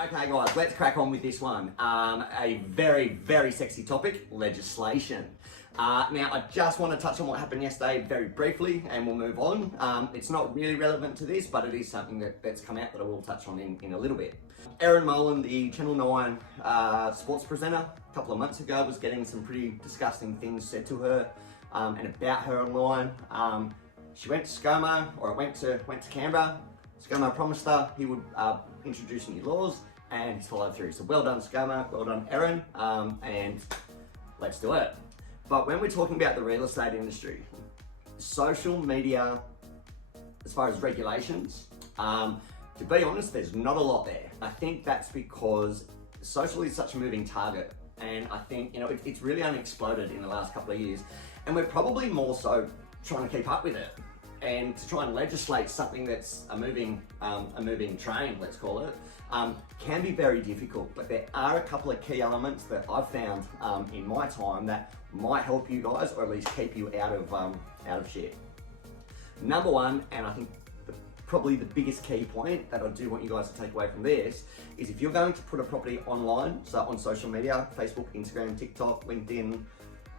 Okay guys, let's crack on with this one. A very, very sexy topic, legislation. Now I just want to touch on what happened yesterday very briefly and we'll move on. It's not really relevant to this, but it is something that's come out that I will touch on in a little bit. Erin Molan, the Channel 9 sports presenter, a couple of months ago was getting some pretty disgusting things said to her and about her online. She went to ScoMo, or went to Canberra. ScoMo promised her he would introduce new laws, and he's followed through. So well done ScoMo, well done Erin, and let's do it. But when we're talking about the real estate industry, social media, as far as regulations, to be honest, there's not a lot there. I think that's because social is such a moving target, and I think it's really only exploded in the last couple of years, and we're probably more so trying to keep up with it. And to try and legislate something that's a moving train, let's call it, can be very difficult. But there are a couple of key elements that I've found in my time that might help you guys, or at least keep you out of shit. Number one, and I think probably the biggest key point that I do want you guys to take away from this, is if you're going to put a property online, so on social media, Facebook, Instagram, TikTok, LinkedIn,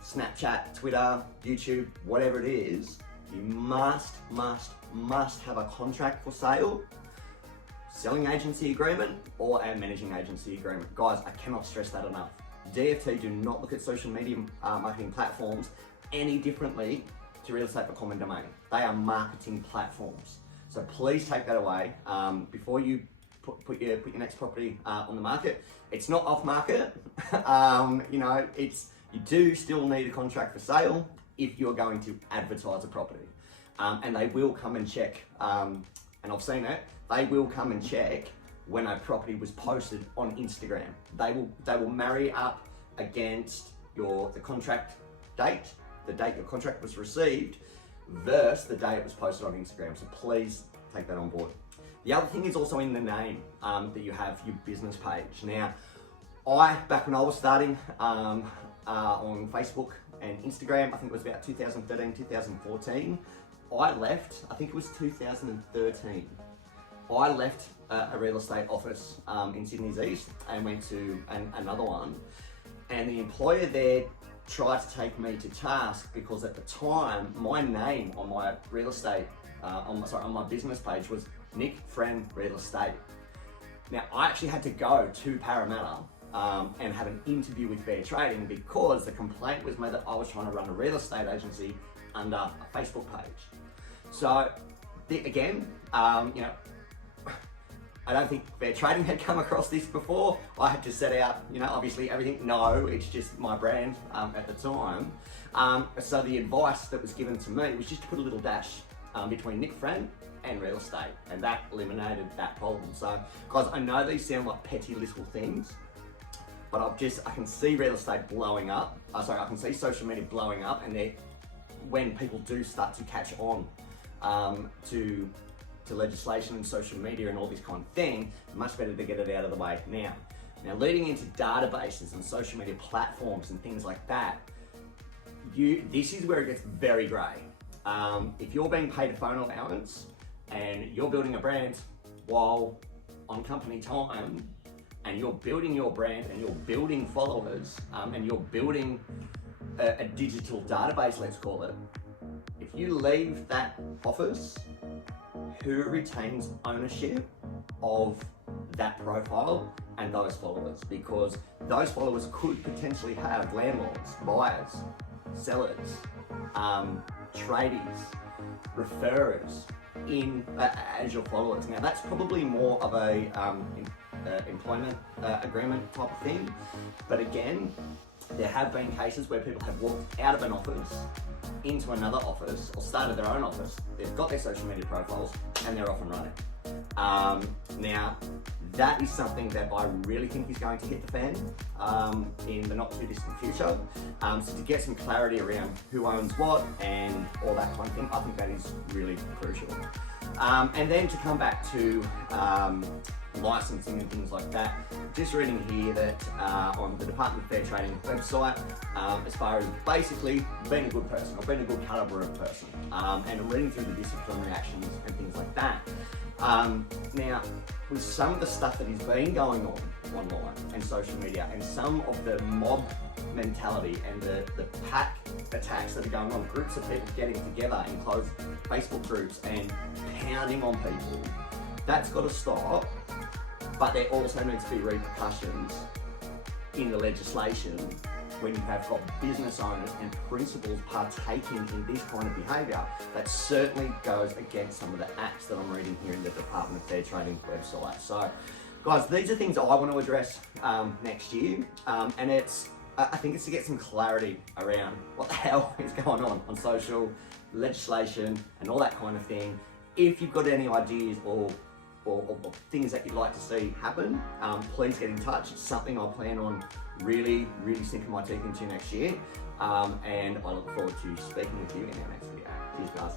Snapchat, Twitter, YouTube, whatever it is, you must have a contract for sale, selling agency agreement, or a managing agency agreement. Guys, I cannot stress that enough. DFT do not look at social media marketing platforms any differently to real estate for common domain. They are marketing platforms. So please take that away before you put your next property on the market. It's not off market. You do still need a contract for sale if you're going to advertise a property. And they will come and check, and I've seen it, they will come and check when a property was posted on Instagram. They will marry up against the contract date, the date your contract was received, versus the day it was posted on Instagram. So please take that on board. The other thing is also in the name that you have your business page. Now, back when I was starting on Facebook and Instagram, I think it was about 2013, 2014, I left, I think it was 2013, I left a real estate office in Sydney's East and went to another one, and the employer there tried to take me to task because at the time, my name on my real estate, on my business page was NIC FREN Real Estate. Now, I actually had to go to Parramatta and have an interview with Fair Trading because the complaint was made that I was trying to run a real estate agency under a Facebook page. So again, I don't think Fair Trading had come across this before. I had to set out, obviously everything. No, it's just my brand at the time. So the advice that was given to me was just to put a little dash between NIC FREN and real estate, and that eliminated that problem. So guys, I know these sound like petty little things, but I can see real estate blowing up. I can see social media blowing up, and when people do start to catch on to legislation and social media and all this kind of thing, much better to get it out of the way now. Now, leading into databases and social media platforms and things like that, this is where it gets very grey. If you're being paid a phone allowance and you're building a brand while on company time, and you're building your brand and you're building followers and you're building a digital database, let's call it, if you leave that office, who retains ownership of that profile and those followers? Because those followers could potentially have landlords, buyers, sellers, tradies, referrers as your followers. Now that's probably more of a employment agreement type of thing, but again, there have been cases where people have walked out of an office into another office or started their own office. They've got their social media profiles and they're off and running. Now, that is something that I really think is going to hit the fan in the not too distant future. So to get some clarity around who owns what and all that kind of thing, I think that is really crucial. And then to come back to licensing and things like that, just reading here that on the Department of Fair Trading website, as far as basically being a good person or being a good calibre of person, and reading through the disciplinary actions and things like that. Now, with some of the stuff that has been going on online and social media, and some of the mob mentality and the pack attacks that are going on, groups of people getting together in closed Facebook groups and pounding on people, that's got to stop. But there also needs to be repercussions in the legislation when you have got business owners and principals partaking in this kind of behaviour. That certainly goes against some of the acts that I'm reading here in the Department of Fair Trading website. So guys, these are things I want to address next year, and I think it's to get some clarity around what the hell is going on social legislation and all that kind of thing. If you've got any ideas or things that you'd like to see happen, please get in touch. It's something I plan on really sinking my teeth into next year, and I look forward to speaking with you in our next video. Cheers guys.